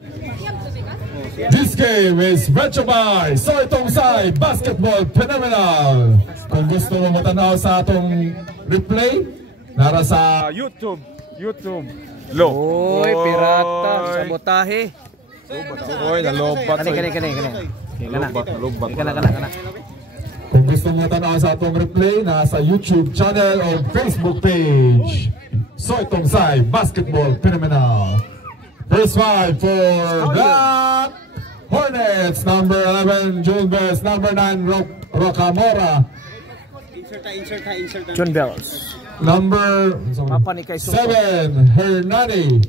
This game is brought to you by Soy Tongsai Basketball Phenomenal. Kung gusto mo matanaw sa atong replay, nara sa YouTube. Oy, pirata, sabotahe. Oy, nalobat. Kana. Kung gusto mo matanaw sa atong replay, nasa YouTube channel o Facebook page. Soy Tongsai Basketball Phenomenal. First five for the Hornets, number 11, June Bells, number 9, Rocamora. John Bells. Number 7, Hernani.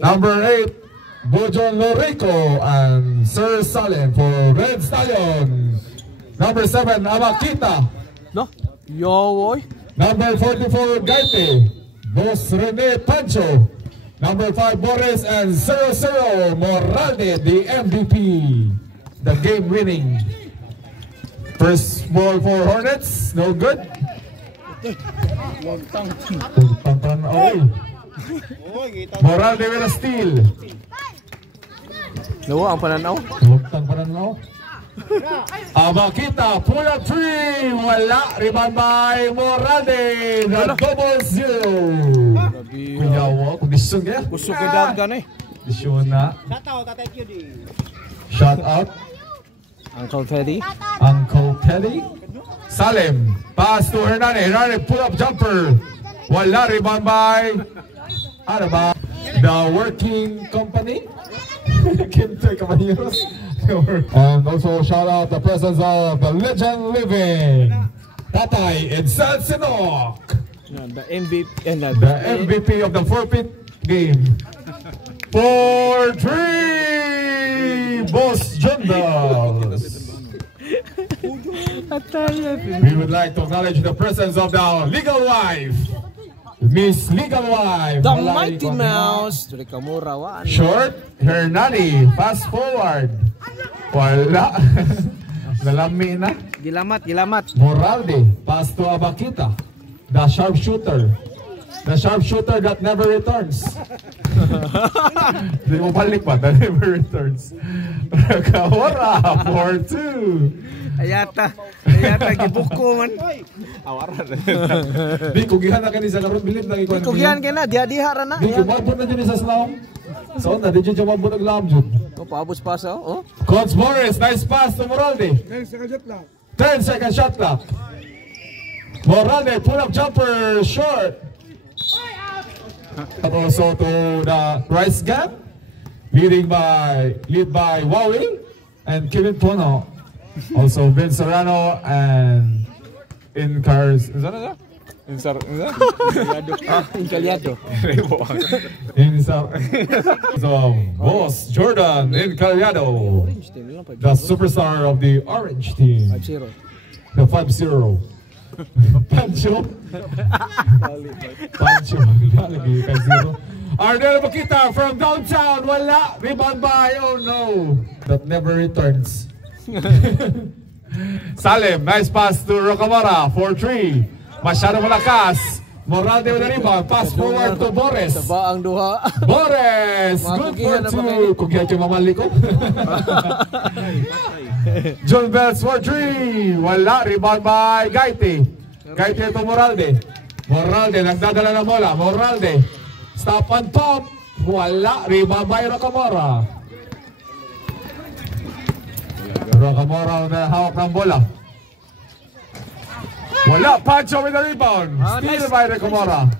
Number 8, Bojon Lorico and Sir Salem for Red Stallion. Number 7, Amakita. No? Yo, boy. Number 44, Gaite. Dos Rene Pancho. Number 5, Boris, and 0-0, Moralde, the MVP. The game winning. First ball for Hornets, no good. Moralde with a steal. Nawa ang pananaw. Lugtang pananaw. Abakita, pull up 3, wala, rebound by Moralde, the double zero. Kuyawa, kondisyon kaya? Kusok ka dagan eh. Kondisyon na. Shot out. Uncle Teddy. Salem, pass to Hernani. Hernani, pull up jumper. Wala, rebound by, ano ba? The Working Company. Quinto Caballeros. And also shout out the presence of the legend living Tatay Edsel Sinok, The MVP of the forfeit game. 4-3, Boss John Bells. We would like to acknowledge the presence of the legal wife, Miss Legal Wife, the Mighty Mouse. Short, Hernani, fast forward. Wala. Nalami na. Gilamat. Moralde, pass to Abakita. The sharpshooter. The sharpshooter that never returns. Hindi mo balik pa, that never returns. Rocamora, 4-2. Ayata, gibuko man. Awaran. Di, kugihan na kanisa karoon, bilib na ikaw. Kugihan ka na, diha-diha na. Di, kumabot na dyan sa slam. So na, di dyan mabot ang lam dyan. Paabos pa sa, oh. Coach Morris, nice pass to Moralde. 10 second shot clock. Moralde, pull up jumper, short. And also to the Rice Gang, lead by Wowie and Kevin Pono. Also Vince Serrano and Incars. Is that? Incaliado. So Boss Jordan Incaliado, the superstar of the Orange team. 5-0. The 5-0. Pancho. Lagi 5-0. Ardel Bakita from downtown. Wala. Rebound by. Oh no. That never returns. Salem, nice pass to Rocamora, 4-3. Masyado malakas. Moralde with the rebound. Pass forward to Boris. Saba ang duha. Boris, good for 2. Kugihan yung mamali ko. John Bells 4-3. Wala, rebound by Gaite. Gaite to Moralde. Moralde, nagdadala na bola. Moralde, stop on top. Wala, rebound by Rocamora. Rocamora na hawak ng bola. Wala, Pancho with the rebound. Steal by Rocamora.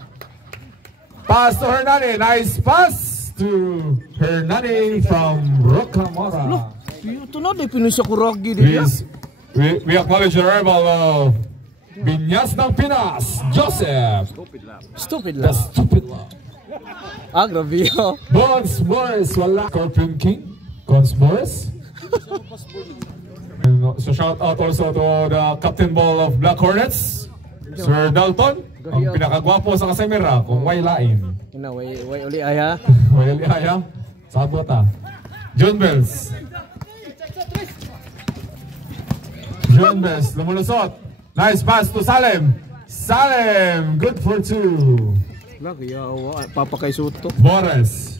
Pass to Hernani. Nice pass to Hernani from Rocamora. Ito na, di pinisya ko Rocky. We acknowledge the arrival of Binyas ng Pinas, Joseph. Stupid The lang. stupid one. Grabe yun. Bones Morris, wala. Scorpion King, Cons Morris. So shout out also to the captain ball of Black Hornets, Sir Dalton, ang pinakagwapo sa Casemira, kung way lain. Way uli aya. Way uli aya. Sabot ah. John Bells. John Bells, lumulusot. Nice pass to Salem. Salem, good for 2. Lagi yawa, papakay suto. Boris.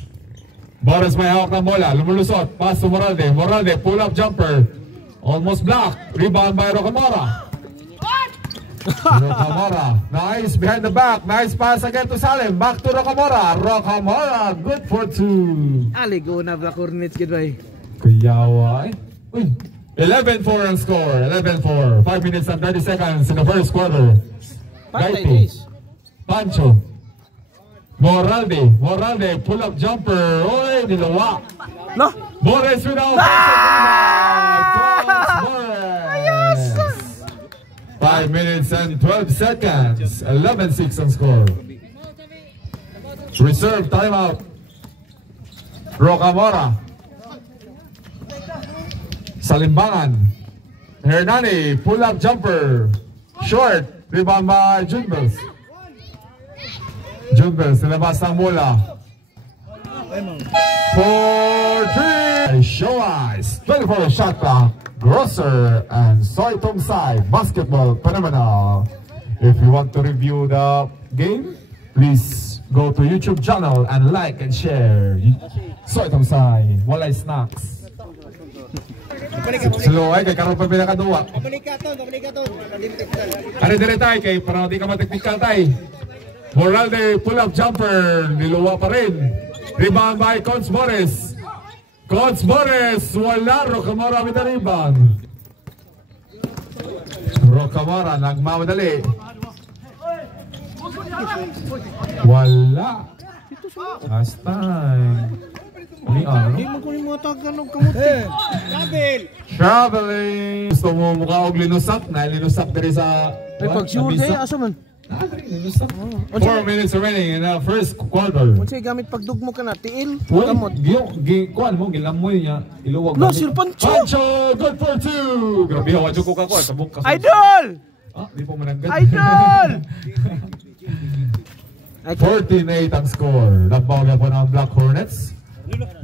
Boris may hawak ng bola. Lumulusot. Pass to Moralde. Moralde, pull-up jumper. Almost blocked. Rebound by Rocamora. Rocamora. Nice behind the back. Nice pass again to Salim. Back to Rocamora. Rocamora. Good for 2. Aligo na Black Hornets gid bay. Kuyawa eh. Uy. 11-4 ang score. 11-4. 5 minutes and 30 seconds in the first quarter. Gaiti. Pancho. Moralde. Moralde. Pull-up jumper. Oy, nilawa. No. Boris without Boris. 5 minutes and 12 seconds. 11-6 ang score. Reserve timeout. Rocamora. Salimbangan. Hernani. Pull-up jumper. Short. Rebound by Junbels. Junbels. Nilabas ng bola. 4-3. Show eyes. 24 shot clock. Grosser and Soy Tomsai Basketball Phenomenal. If you want to review the game, please go to YouTube channel and like and share. Soy Tomsai. Walay snacks. Slow ay kay karon pa pinakaduwa. Pabalik ka to. Ari dire tay kay para di ka mateknikal tay. Moralde pull-up jumper, niluwa pa rin. Rebound by Coach Boris. Coach Boris, wala. Rocamora with the rebound. Rocamora, nagmamadali. Wala. Last time. Di mo kunin mo tagan og kamuti. Traveling. Gusto mo mukha og linusak na. Linusak diri sa... Ay pag-sure day asa man. 4 minutes remaining in the first quarter. Unsay gamit pagdugmo ka na tiil Uy, kamot. kuan mo gilamoy niya. Iluwag. No, Sir Pancho. Pancho, good for 2. Grabe, wadyo ko kako sa buka. Idol! Ah, di po managad. Idol! 14-8 ang score. Nagbaw na po ng Black Hornets.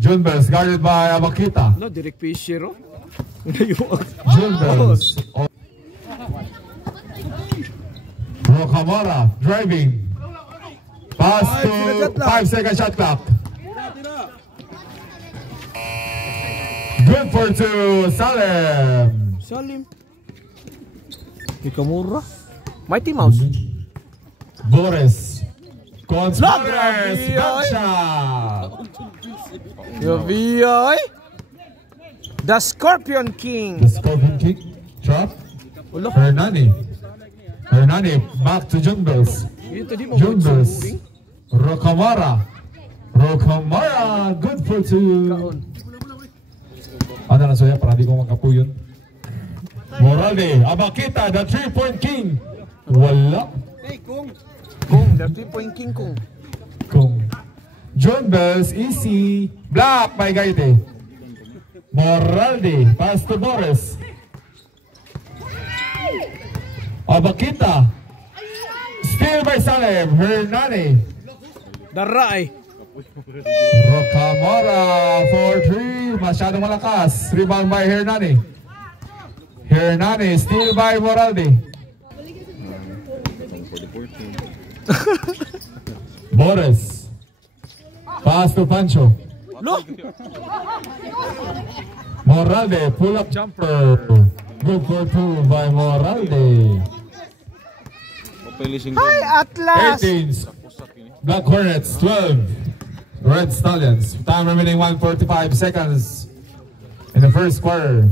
Junbels guarded by Abakita. No, direct Fisher oh. Junbels. Rocamora driving. Pass to 5-second shot clock. Good for 2, Salim. Salim. Ikamura. Mighty Mouse. Boris. Boris. grabe, Gotcha. Yoviyoy. The Scorpion King. The Scorpion kick. Drop. Ulo. Hernani. Hernani back to Junbels. Junbels. Rocamora. Rocamora. Good for 2. Ano na soya para di ko makapuyon. Moralde. Abakita. The 3-point king. Wala. Hey, Kung, the 3-point king Kung. Kung. Junbels. Easy. Block by Gaite. Moralde. Pass to Boris. Abakita. Steal by Salim. Hernani. Daray. Rocamora for 3. Masyadong malakas. Rebound by Hernani. Hernani. Steal by Moralde. Boris. Pass to Pancho. Lo. Moralde. Pull up jumper. Good for 2 by Moralde. Hi Atlas. 18. Black Hornets 12. Red Stallions. Time remaining 1:45 seconds in the first quarter.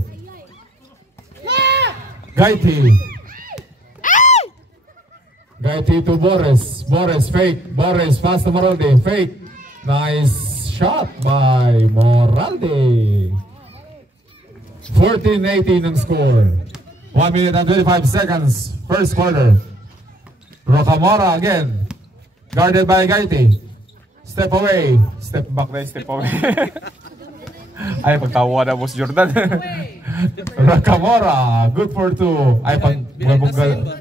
Gaiti. Gaiti to Boris. Boris fake. Boris pass to Moralde. Fake. Nice shot by Moralde. 14-18 ang score. 1 minute and 25 seconds. First quarter. Rocamora again. Guarded by Gaiti. Step away. Step back na step away. Ay, pagtawa na Boss Jordan. Rocamora. Good for 2. Ay, pag bunggal.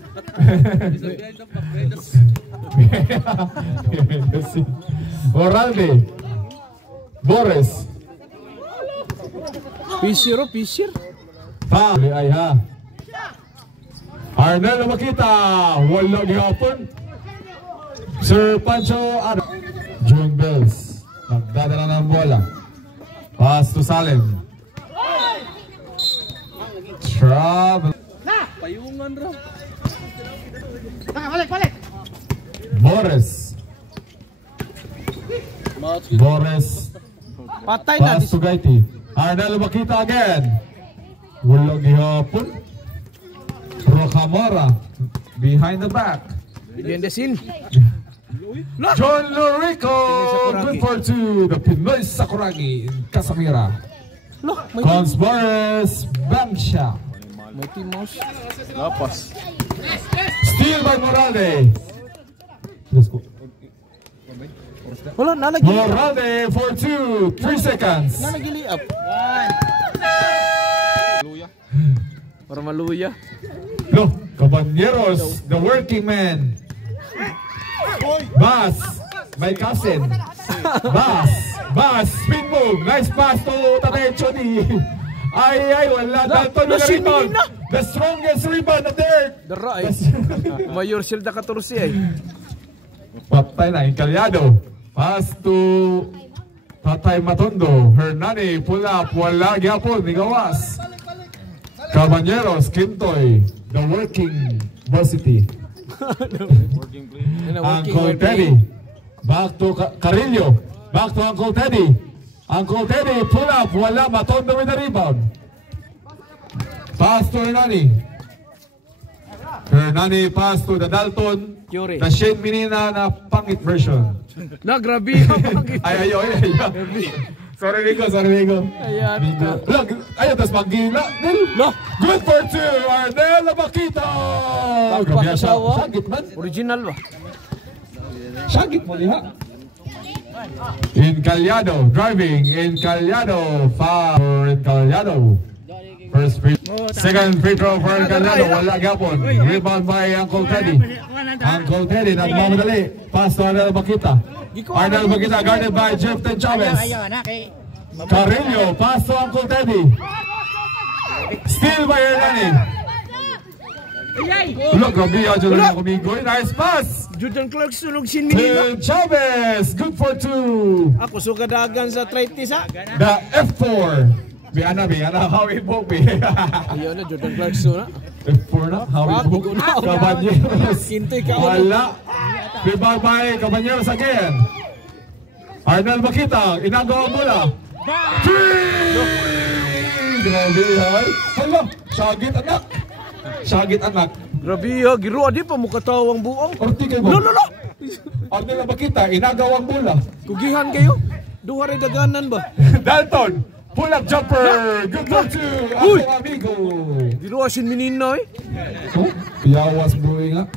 Moralde. Boris. Fisher oh, Fisher. Foul. Ay ha. Arnel makita. Walang gihapon. Sir Pancho. Junbels. Nagdadala ng bola. Pass to Salim. Trouble. Payungan raw. Balik. Boris. Boris. Patay na. Pass to Gaiti. Arnel Makita again. Wala gihapon. Rocamora. Behind the back. Behind the scene. John Lorico. Good for two. The Pinoy Sakuragi. Casamira. Loh, may Cons Boris. Bamsha. Timos. Lapas. Steal by Morale. Let's go. Wala, nalagili. Morale for two. 3 seconds. Nalagili up. Para maluya. Look, Caballeros, the working man. Bas, my cousin. Bas, spin move. Nice pass to Tatechoni. Ay, wala. Dalton na rebound. The strongest rebound of the earth. Dara ay. Mayor Silda 14 ay. Patay na, Incalyado. Pass to Tatay Matondo. Hernani, pull up. Wala, gyapon, nigawas. Caballeros, Kintoy. The working varsity. Uncle Teddy. Back to Carillo. Back to Uncle Teddy. Uncle Teddy, pull up. Wala, Matondo with the rebound. Pass to Hernani. Hernani pass to the Dalton. Yuri. The Shane Minina na pangit version. Na, grabe ang pangit. Ayaw. Sorry, Rico. Ayan. Look, ayaw, tas mag-gila. Loh. Good for two. Arnel Makita. Grabe siya. Sagit man. Original ba? Sagit mo liha. Incalyado driving. Incalyado foul. Incalyado. First free. Second free throw for Incalyado. Wala gapon. Rebound by Uncle Teddy. Uncle Teddy nagmamadali. Pass to Arnel Makita. Arnel Makita guarded by Jefton Chavez. Carillo, pass to Uncle Teddy. Steal by Hernani. Look, grabe yun lang kumigoy. Nice pass. Jordan Clark sunog sin Minina. Chavez, good for two. Ako sugadagan sa 30 sa. The F4. Biana, Howie Book. Ayaw na, Jordan Clark na. F4 na, Howie Book. Caballeros. Kintoy ka. Wala. Rebound by Caballeros again. Arnel Makita, inagawa bola. Grabe yan. Hala, Sagit anak. Grabe ya, giro di pa mo katawang buong. Orti kayo mo. Lolo. Arnel Makita, inagawang bola. Kugihan kayo. Duha rin daganan ba? Dalton, pull up jumper. Good for two. Ako amigo. Giro sin Minina eh. Oh, piyawas bro nga.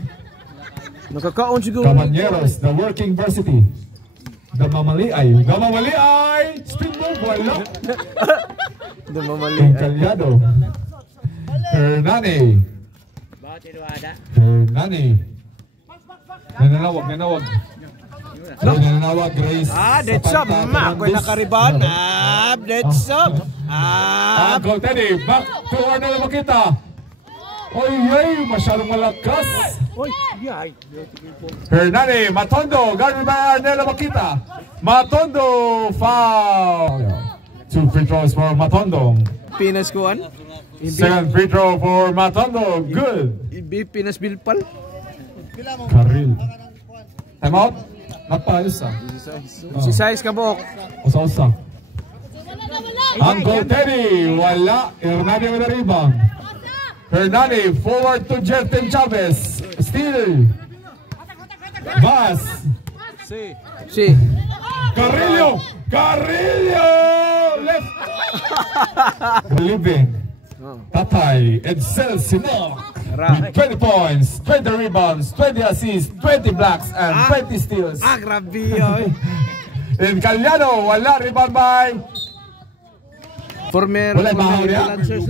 Nakakaon siguro. Caballeros, the working varsity. The Mamaliay. Spin move, wala. The Mamali. Incalyado. Hernani. Nananawag. Nananawag, Grace. That's up. Ako'y nakariban. That's up. Uncle Teddy, back to Arnel Makita. Oy, masyadong malakas. Oy, yay. Hernani, Matondo, guarded by Arnel Makita. Matondo, foul. 2 free throws for Matondo. Pinas kuan. Second free throw for Matondo, good. Pinas Bilpal. Karil. Time out. Nagpaayos ah. Si Sais Kabok. Usa. Uncle Teddy, wala. Hernani with the rebound. Hernani, forward to Jefton Chavez. Steal. Bas. Si. Carillo. Left. Living. Tatay. Edsel Sinok. 20 points, 20 rebounds, 20 assists, 20 blocks, and 20 steals. Grabe yun. Incalyado, wala. Rebound by Former Lancers.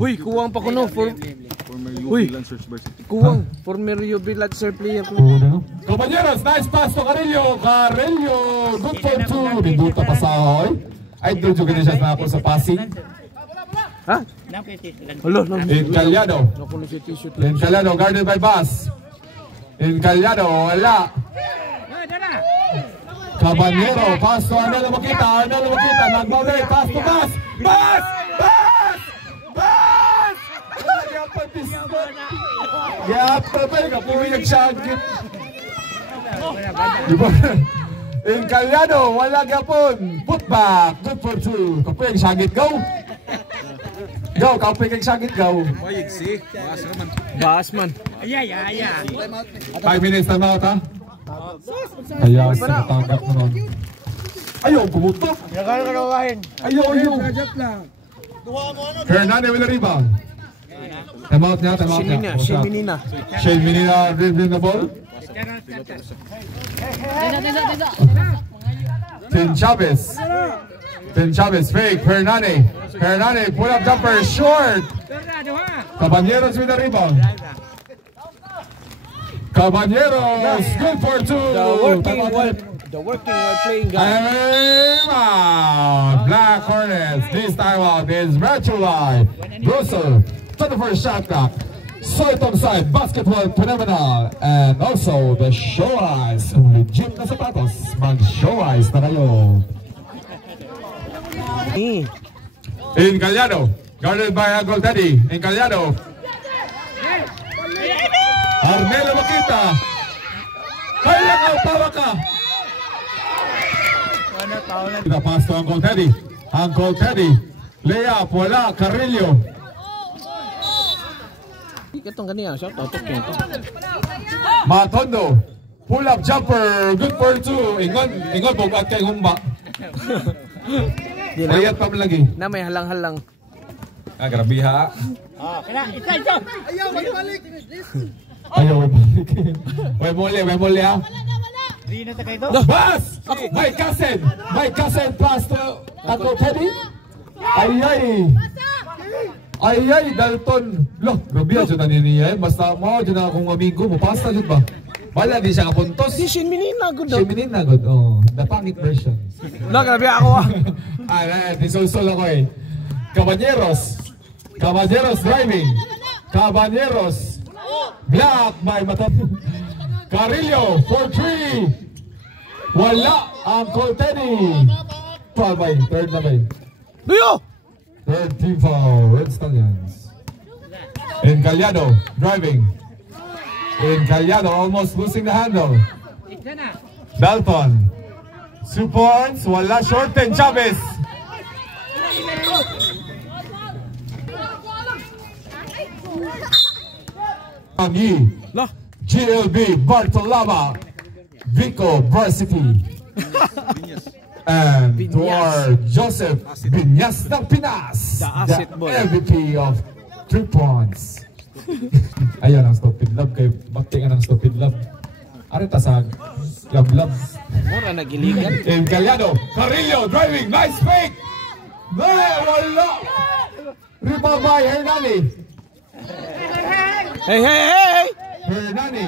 Uy, kuwang pa kuno. Uy, kuwang. Former UB Lancer player ko. Caballeros, nice pass to Carillo. Good for two. Bibuta pa sa ahoy. Ay, doon yung ganyan siya na ako sa passing. Ha? Hello, Incalyado, guarded by Bas. Incalyado, wala. Caballero, pass to Arnel Makita, nag-volley, pass to Bas! Bas! Bas! Bas! Gap pa tayo, kapuwi nagsagit. Encallado, wala gapon. Put back, good for 2. Kapuwi nagsagit, go! Go, kapuwi nagsagit, go. Baas man. 5 minutes time out, ha? Kaya sinatanggap mo nun. Ayaw, pumutok. Ayaw. Hernandez with the rebound. Time out niya. Shane Menina dribbling the ball. Tin Chavez fake. Hernandez pull up jumper short. Caballeros with the rebound. Caballeros, good for 2. The working while playing guy. Black Hornets. This timeout is brought to you by Russell to the first shot clock. Sight on side basketball phenomenal, and also the Show Eyes. Legit na sapatos. Mag Show Eyes na kayo. Encallado, guarded by Uncle Teddy. Encallado. Arnel Makita. Kaya ka, tawa ka. The pass to Uncle Teddy. Uncle Teddy. Layup, wala. Carrillo. Itong ganyan, shot out. Matondo. Pull up jumper. Good for 2. Ingon, bugat kay Humba. Layat pa lagi. Na may halang-halang. Grabe ha. Ayaw, magbalik. Ayaw, may muli ha. Bas! May kasen pass to Uncle Teddy. Ay, Dalton. Loh, grabe ha, dyan na niya. Basta mo, dyan na akong amigo mo. Pasta dyan ba? Wala, di siya kapuntos. Si Shane Menina, good. The pangit version. No, grabe ako Disulsol ako eh. Caballeros driving. Caballeros. Black by Matondo. Carrillo for 3. Wala. Uncle Teddy. Third na ba? Luyo! Third team foul. Red Stallions. Encallado driving. Encallado almost losing the handle. Dalton. 2 points. Wala. Short and Chavez. GLB Bartolama Vico Varsity and to our Joseph Binyas ng Pinas, the MVP of 3 points. Ayan ang stupid love kay baktingan ng stupid love. Arita sa love. Mura nagiligan. Encallado, Carrillo driving, nice fake. Wala. Rebound by Hernani. Hey! Hernani.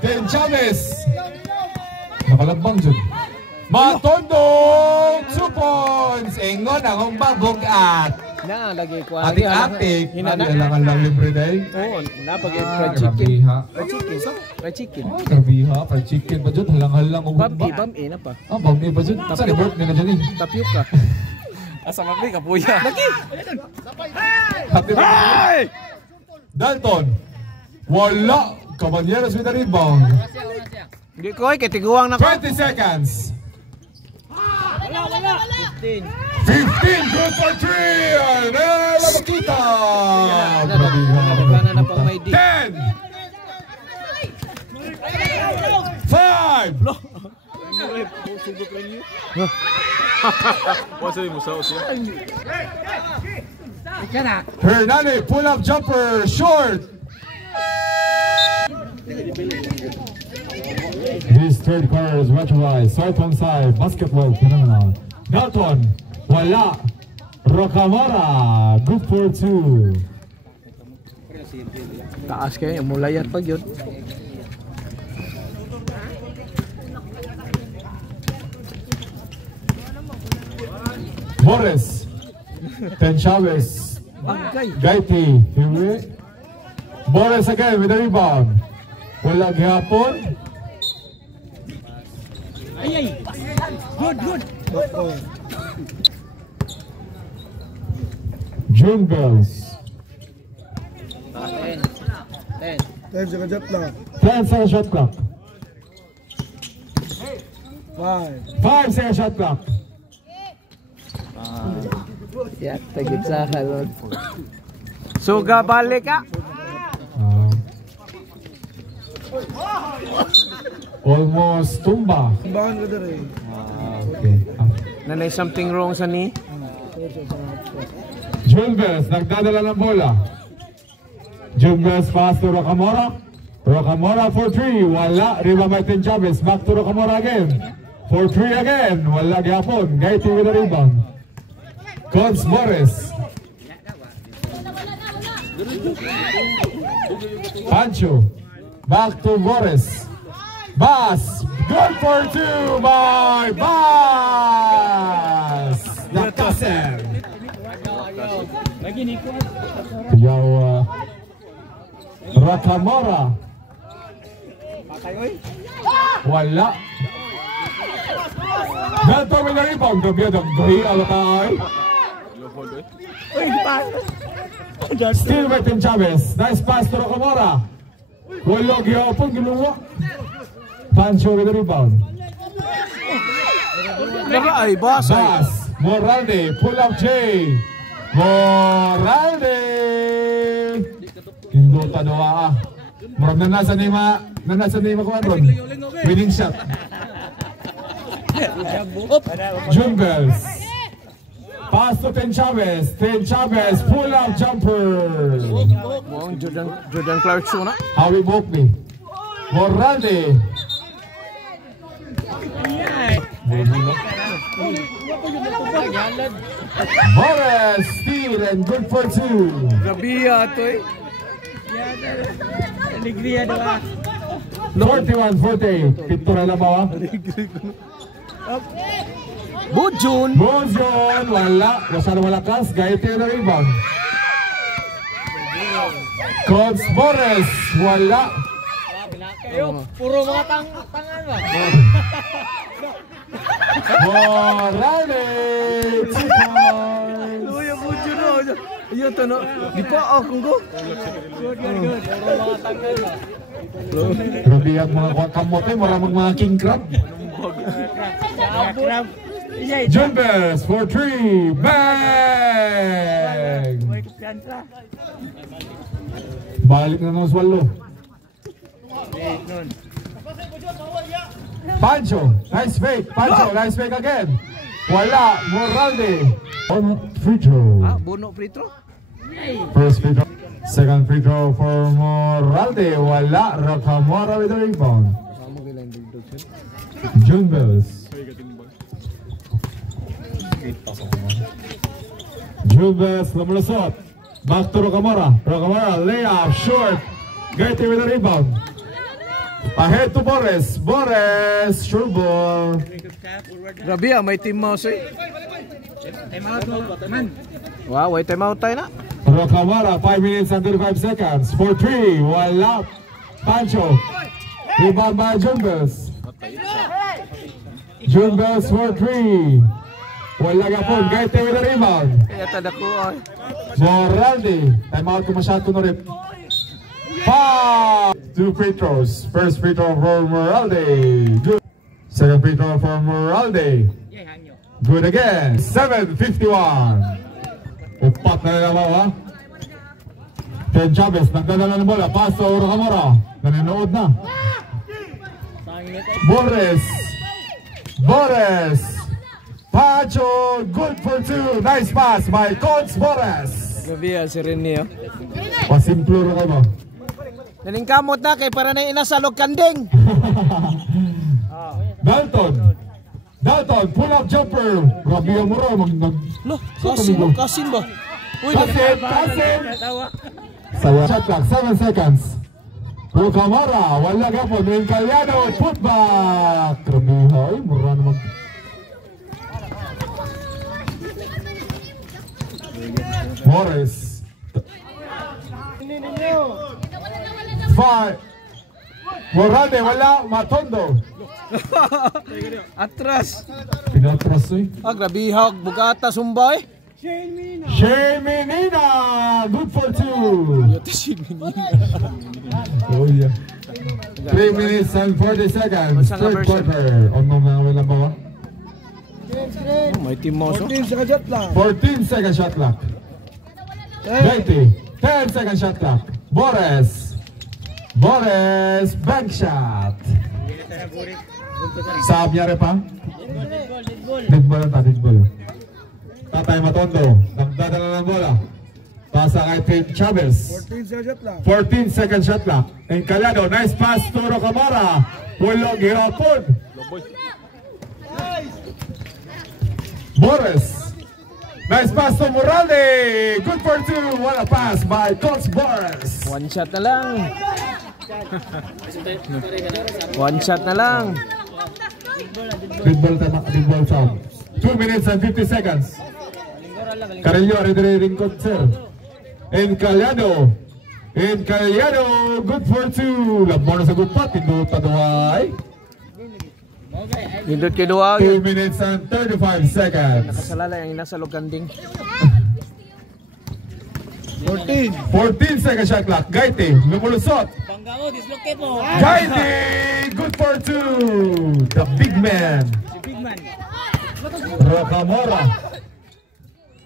Then Chavez. Nakalagbang dyan. Matondo! 2 points. Ingon ang humbang bugat. Lagi ko. Atik-atik. Kailangan lang libre day. Oo, napag-fried Grabe chicken. ha. Fried chicken. Grabe ha. Fried chicken ba dyan? Halang-halang ang humba. Bam-e na pa. Bam-e ba dyan? Saan i-birth nila dyan eh? Tapioca. Asa mami kapuya. Lagi! Happy birthday! Dalton. Wala. Caballeros with the rebound. Hindi ko ay katiguang na 20 seconds. Wala. 15. Good for 3. Arnel Makita. 10. 5. Hernani pull up jumper short. This third quarter is recognized. Side on side basketball phenomenal. Dalton wala. Rocamora good for 2. Taas kayo, mulayat pag yun. Morris. Then Chavez. Gaiti. Morris again with the rebound. Wala gihapon. Good. June Bells. 10 second shot lang. 10 second shot clock. 5. 5 second shot clock. Yan, tagit sa kalon. Suga balik ka. Almost tumba. Bahan ka na rin. Okay. Nanay something wrong sa ni. June Bells, nagdadala ng bola. June Bells pass to Rocamora. Rocamora for 3. Wala. Rebound by Ten Chavez. Back to Rocamora again. For 3 again. Wala gyapon. Gaiti with the rebound. Cons Morris. Pancho. Back to Morris. Bas. Good for 2 by Bas. Nakaser. Yaw Rocamora. Wala. Dalton with the rebound. Gabi ang gahi alatay. Still by Ten Chavez. Nice pass to Rocamora. Wala gyapon ginawa. Pancho with the rebound. Ay, boss. Bas. Moralde. Pull up J. Moralde. Kinduta doa. Murag nanasa ni ma kuan ron. Winning shot. June Bells. Pass to Ten Chavez. Ten Chavez. Pull up jumper. Muang Jordan Clarkson na. Howie Bokni. Moralde. Morris, steal and good for 2. Gabi ato eh. Alegria doa. 41-48. Pintura na ba? Bujun. Bojon, wala. Masyado malakas. Gaiti na rebound. Cons Morris, wala. Puro mga tangan ba? Morale! 2 points! Luya Bujun no. Iyo to no. Di pa akong go. Good. Puro mga tangan ba? Grabe ang mga kamote, maraming mga king crab. Crab. June Bells for 3. Bang! Balik na ng Oswaldo. Pancho, nice fake. Pancho, nice fake again. Wala, Moralde. On free throw. Bono free throw. First free throw. Second free throw for Moralde. Wala, Rocamora with the rebound. June Bells. June Bells, namulusot. Back to Rocamora. Rocamora, layup, short. Gaiti with the rebound. Ahead to Boris. Boris, sure ball. Grabe may team mouse eh. Wow, may time out tayo na. Rocamora, 5 minutes and 35 seconds. For 3, wala. Pancho. Rebound by June Bells. June Bells for 3. Wala gapon. Gaiti with the rebound. Kaya tada ko ay. Moralde. Time out ko masyado na rin. 2 free throws. First free throw for Moralde. Good. Second free throw for Moralde. Good again. 7:51. Upat na nila ha. Ten Chavez. Nagdadala ng bola. Pass to Rocamora. Nanonood na. Boris. Pancho. Good for 2. Nice pass by Cons Boris. Grabe si Rene. Pasimplo rin kayo. Naningkamot na kay para na inasalog kanding. Dalton, pull up jumper. Grabe ang mura. Loh, kasin ba? Uy, Kasin. Saya shot clock, 7 seconds. Rocamora, wala ka po. Mencaliano, put back. Grabe ay, mura naman. Morris. 5. Moralde, wala. Matondo. Atras. Pinatras eh. Grabe hawak bugata sumbay. Shane Menina, good for 2. Yote si Menina. Oh yeah. 3 minutes and 40 seconds. What's ang Third version? quarter. On mo na wala ba? May timoso. 14 second shot clock. 20. 10 second shot clock. Boris, bank shot. Saab niya rin pa? Dead ball ang dead ball. Tatay Matondo, nagdadala ng bola. Pasa kay Tate Chavez. 14 second shot clock. Encalado, nice pass to Rocamora. Hulog hirapon. Boris. Nice pass to Moralde. Good for 2. What a pass by Coach Boris. One shot na lang. One shot na lang. Dead ball sound. 2 minutes and 50 seconds. Carrillo, ready ringkot, sir. Encalado, good for 2. Labor sa good pot, hindi taduay. Hindot kay Duwag. 2 minutes and 35 seconds. Nakasalala yung nasa Luganding. 14 second shot clock. Gaite, lumulusot. Bangga mo, dislocate mo. Gaite, good for 2. The big man. Si Big Man.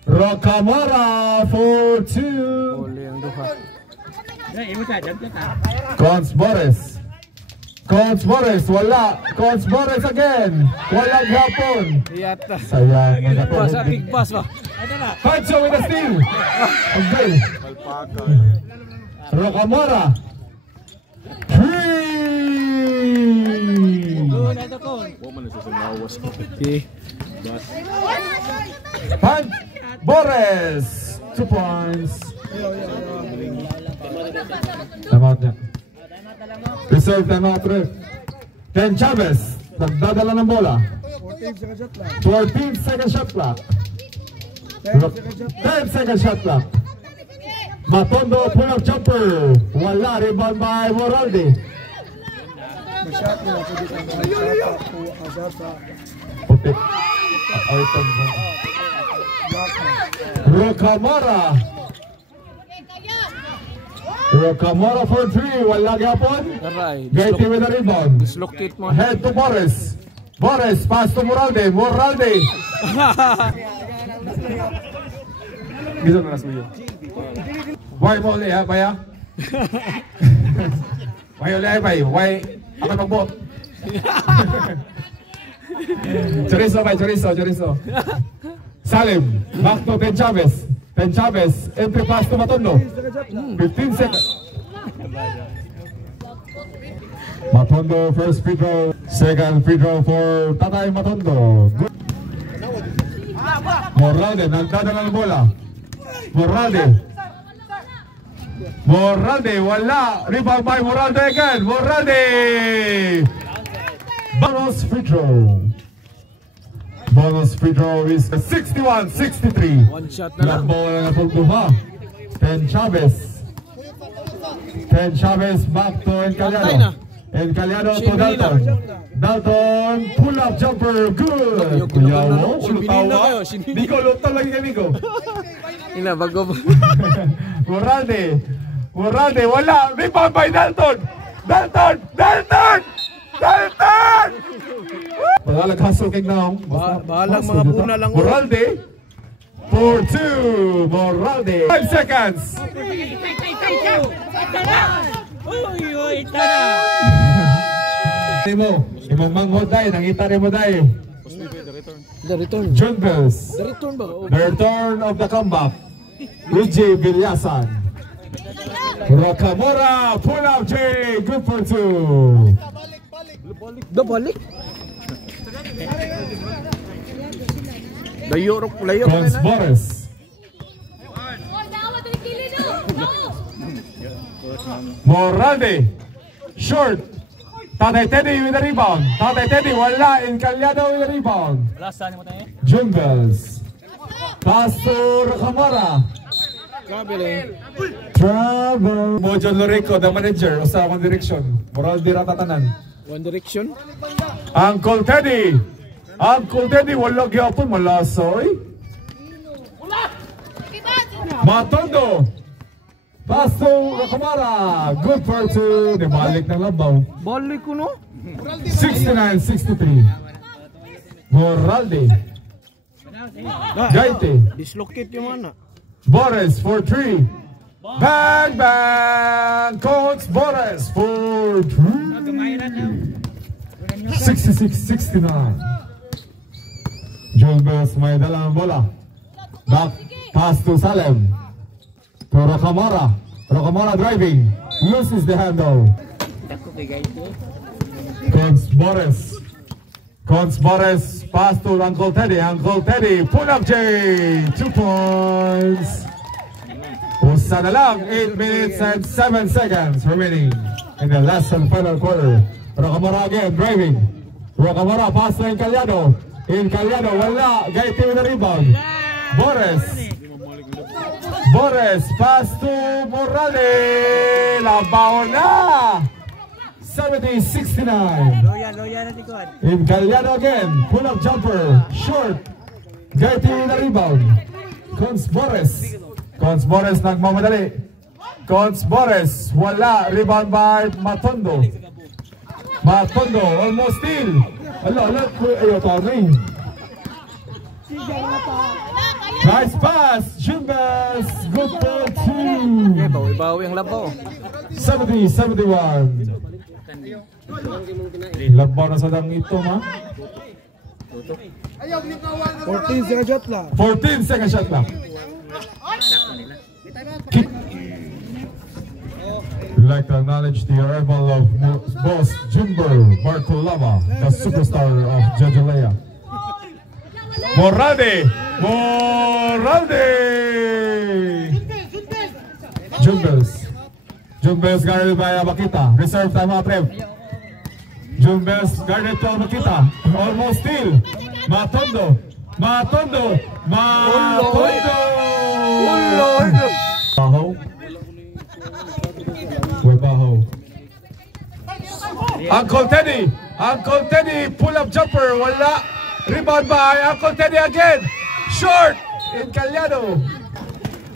Rocamora for 2. Uli ang duha. Imo sa dagdag ka. Coach Boris, wala. Coach Boris again. Walang hapon. Yata. Sayang. Big pass ba? Pancho with a steal. Okay. Rocamora. 3. Pan Boris. 2 points. Tamat niya. Reserve timeout ref. Ken Chavez. Nagdadala ng bola. 14 second shot clock. 10 second shot clock. Matondo pull-up jumper. Wala, rebound by Moralde. Putik. Rocamora for 3. Wala gapon. Aray. Gaiti with the rebound. Dislocate mo. Head to Boris. Boris, pass to Moralde. Bisa na suyo. Why mo ulit ha, baya? Why ulit bay? Why? Ako magbot. Chorizo. Salim, back to Ken Chavez, entry pass to Matondo. 15 seconds. Matondo first free throw. Second free throw for Tatay Matondo. Good. Moralde, nagdadala ng bola. Moralde, wala. Rebound by Moralde again. Bonus free throw is 61-63. One shot na lang. Lambo na natulduha. Ken Chavez back to Encalado. Encalado to Dalton, pull up jumper, good. Kuyawo, ulutawa. Nico, lutang lagi kay Nico. Ina, bago ba? Moralde, wala. Rebound by Dalton. Pagalag hustle kay Naong. Bahalang mga puna lang. Moralde. For 2. 5 seconds. Uy, tara. Imong manghod dahil. Nangita rin mo dahil. The return. Jungles. The return ba? The return of the comeback. Luigi Villasan. Rocamora. Pull up J. Good for 2. Balik. Layo Cons Boris. Moralde. Short. Tatay Teddy with the rebound. Wala. Encalado with the rebound. Jungles. Pass to Rocamora. Traveling. Travel. Mo John Lorico, the manager, usa akong direksyon. Moral di ratatanan. One Direction. Uncle Teddy. Uncle Teddy, wala gyapon malasoy. Matondo. Paso Rocamora. Good for two. Nibalik ng labaw. Balik ko no? 69-63. Moralde. Gaite. Dislocate yung mana. Boris for 3. Bang bang. Coach Boris for 3. 66-69. Julbers may dalang bola. Back pass to Salem. To Rocamora. Rocamora driving. Loses the handle. Coach Boris. Coach Boris pass to Uncle Teddy. Uncle Teddy pull up J. 2 points. Usa na lang. 8 minutes and 7 seconds remaining in the last and final quarter. Rocamora again driving. Rocamora pass to Encaliado. Encaliado wala. Gaiti with the rebound. Boris. Boris pass to Morales. Labaw na. 70-69. Loya na tikuan. Encaliado again. Pull up jumper. Short. Gaiti with the rebound. Cons Boris. Cons Boris nagmamadali. Cons Boris wala. Rebound by Matondo. Matondo almost steal. Ala, ayaw tawag. Nice pass, Jumbas, good for 2. Okay, bawi-bawi ang labaw. 70-71. Labaw na sa dang ito, ma. 14 second shot lang. 14 second shot lang. Kick. We'd like to acknowledge the arrival of boss Jumber Bartolama, the superstar of Jajalea. Moralde! Moralde! Jumbels guarded by Abakita. Reserve time out, Rev. Jumbels guarded to Abakita. Almost steal. Matondo! Matondo! Matondo! Baho. Way Baho. Uncle Teddy! Uncle Teddy! Pull up jumper! Wala! Rebound by Uncle Teddy again. Short. Encaliado.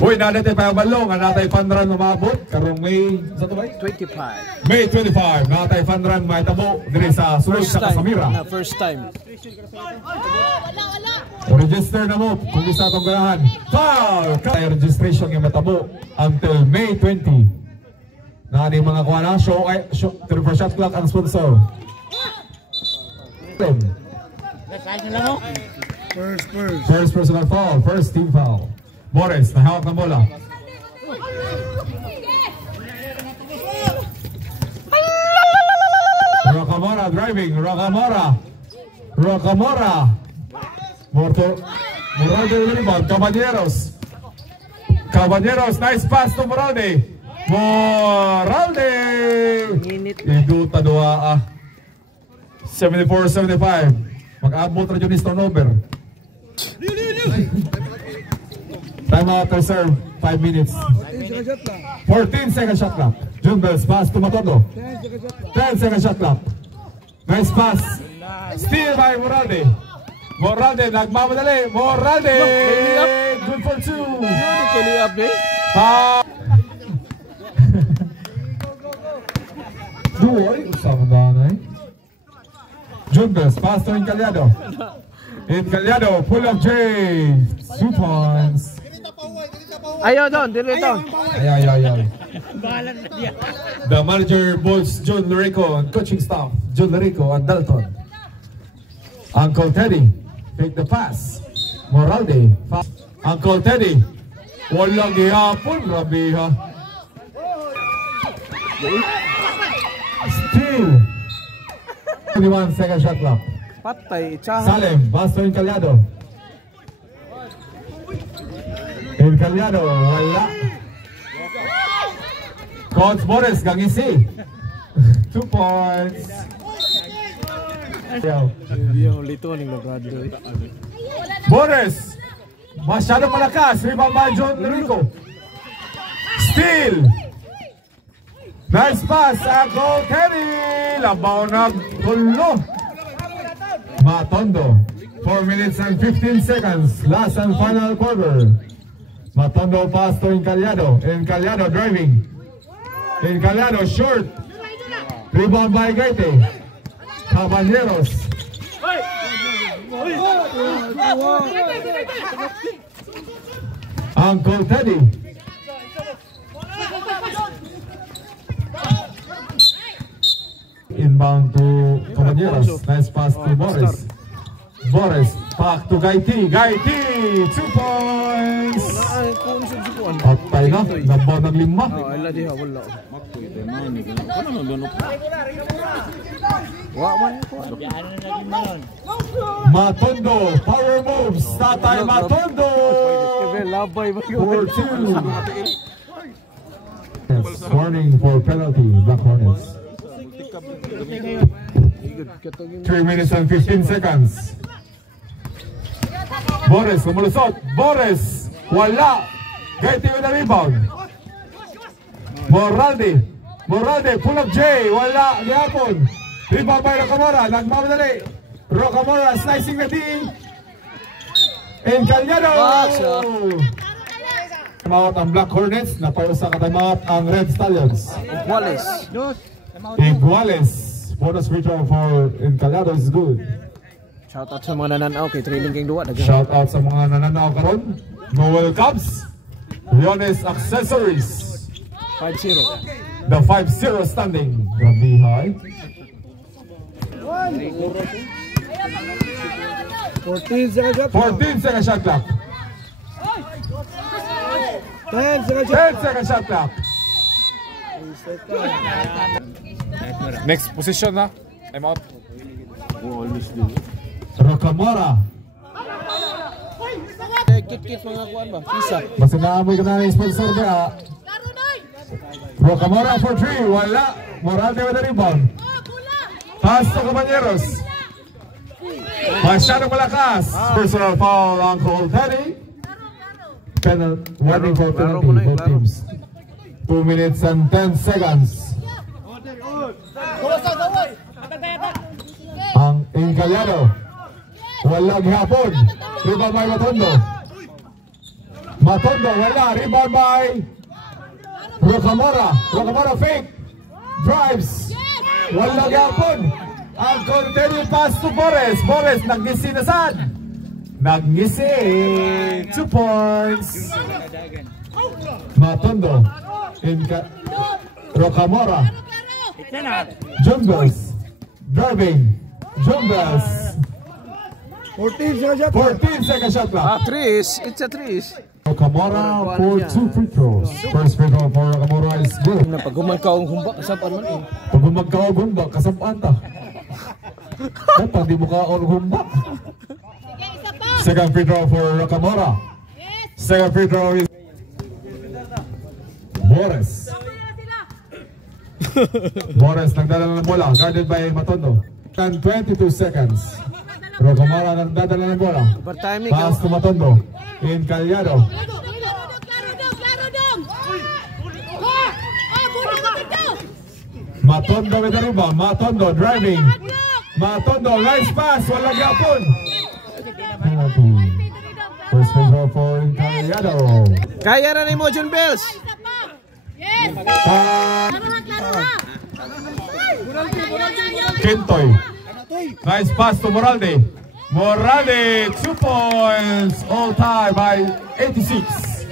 Uy, natin pa yung balong. Natay panran umabot. Karong May, sa ito ba? 25. May 25. Natay panran may tabo. Diri sa Suwag sa Kasamira. First time. Register na mo kung isa itong ganahan. Foul. Kaya registration yung matabo until May 20. Nani mga kuha na. Show 34 shot clock ang sponsor. First personal foul, first team foul. Boris, nahawak ng bola. Rocamora driving, Rocamora. Moralde rebound, Caballeros, nice pass to Moralde. Moralde. Iduta doa 74-75. Mag-abot na dyan is turnover. Time out to serve. 5 minutes. 14 second shot clock. Jumbels pass to Matondo. 10 second shot clock. Nice pass. Steal by Moralde. Moralde nagmamadali. Moralde. Good for 2. Duoy. Usang danay. Jumbels, pass to Encaliado. Encaliado, pull up J. 2 points. Ayaw doon, dito. Ay. The manager, boss John Lorico, and coaching staff, John Lorico and Dalton. Uncle Teddy, take the pass. Moralde, Uncle Teddy. Walang ihapon, grabe ha. Steal. 21 second shot clock. Patay, itsahan. Salem, pass to Encaliado. Encaliado, wala. Coach Boris, gangisi. 2 points. Hindi yung lito ng logrado. Boris, masyadong malakas. Rebound by John Lorico. Steal. Nice pass. Uncle Kenny. Labaw na gulo. Matondo. 4 minutes and 15 seconds. Last and final quarter. Matondo pass to Encaliado. Encaliado driving. Encaliado short. Rebound by Gaite. Caballeros. Uncle Teddy. Inbound to Caballeros. Nice pass to Boris. Boris, back to Gaiti. Gaiti, 2 points. Patay na, nabaw ng 5. Wala diha, wala. Matondo, power moves. Tatay Matondo. 4-2. Warning for penalty, Black Hornets. 3 minutes and 15 seconds. Boris, lumulusot. Boris, wala. Gaiti with the rebound. Moralde. Moralde, pull up J. Wala. Yapon. Rebound by Rocamora. Nagmamadali. Rocamora slicing the D. Encaliado. Timeout ang Black Hornets. Napausa ka timeout ang Red Stallions. Iguales. Bonus free throw for Encaliado is good. Shout out sa mga nananaw kay Trailing King 2. Shout out sa mga nananaw karon. Noel Cubs. Leones Accessories. 5-0. The 5-0 standing. Grabe high. 14 seconds shot. 14 second shot clock. 10 seconds 10 second shot clock. Next position na. I'm out. Rocamora. Kit mga kuan ba? Pisa. Basta naamoy ka na ng sponsor niya. Rocamora for 3. Wala. Moralde with the rebound. Pass to Caballeros. Masyadong malakas. Personal foul, Uncle Teddy. Warning for penalty, both teams. 2 minutes and 10 seconds. Ang Encaliado. Wala gihapon. Rebound by Matondo. Matondo, wala. Rebound by Rocamora. Rocamora fake. Drives. Wala gihapon. Ang continue pass to Boris. Boris, nagngisi na saan? Nagngisi. 2 points. Matondo. Rocamora. Jumbels. Driving. Jumbels. 14 seconds shot. 14 second shot clock. Trees. It's a trees. Rocamora for 2 free throws. First free throw for Rocamora is good. Pag gumagkaw ang humba, sapan man eh. Pag gumagkaw ang humba, kasampaan ta. Pag di mo kaon humba. Second free throw for Rocamora. Second free throw is Boris. Boris nagdala ng bola, guarded by Matondo. 22 seconds. Rocamora nagdadala ng bola. Pass to Matondo. Encaliado. Matondo with the rebound. Matondo driving. Matondo, nice pass. Walang yapon. Penalty. First free throw for Encaliado. Kaya na ni mo, John Bells. Quintoy. Nice pass to Moralde. Moralde, 2 points. All tie by 86.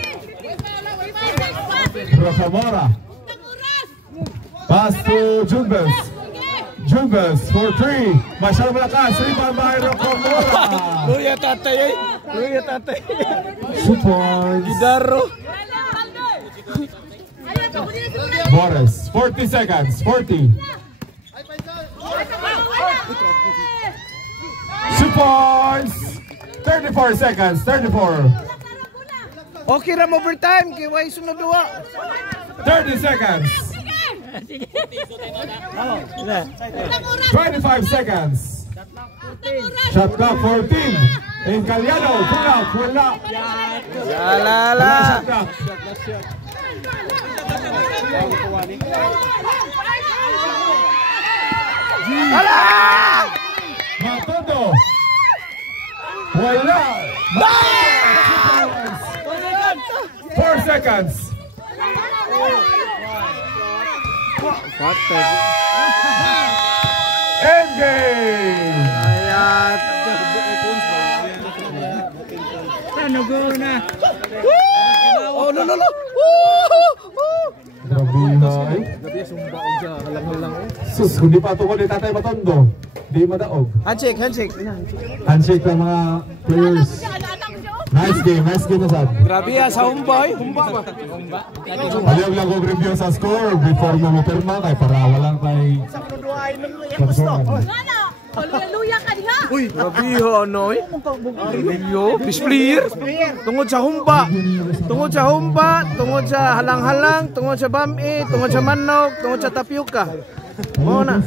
Rocamora. Pass to Jumbels. Jumbels for 3. Masyadong malakas. Rebound by Rocamora. Luya tatay eh. Luya tatay. 2 points. Gidaro. Boris, 40 seconds. 40. 2 points. 34 seconds. 34. Okay ram overtime. Kaya way sunod duwa. 30 seconds. 25 seconds. Shot clock 14. Encaliado. Pull up. Wala. Lala. Shot clock. Matondo. Wala. 4 seconds. End game. Ayan. Oh, no. Grabe na. Sus, kung di pa tungkol ni Tatay Matondo, di madaog. Handshake. Handshake ng mga players. Nice game na sad. Grabe yan sa Humba. Humba ba? Palihog lang kong review sa score before mo mapirma kay para walang kay Hallelujah ka diha. Uy, grabe ano eh. Review, fish player. Tungod sa Humba. Tungod sa halang-halang, tungod sa bami, tungod sa manok, tungod sa tapioca. Mo na.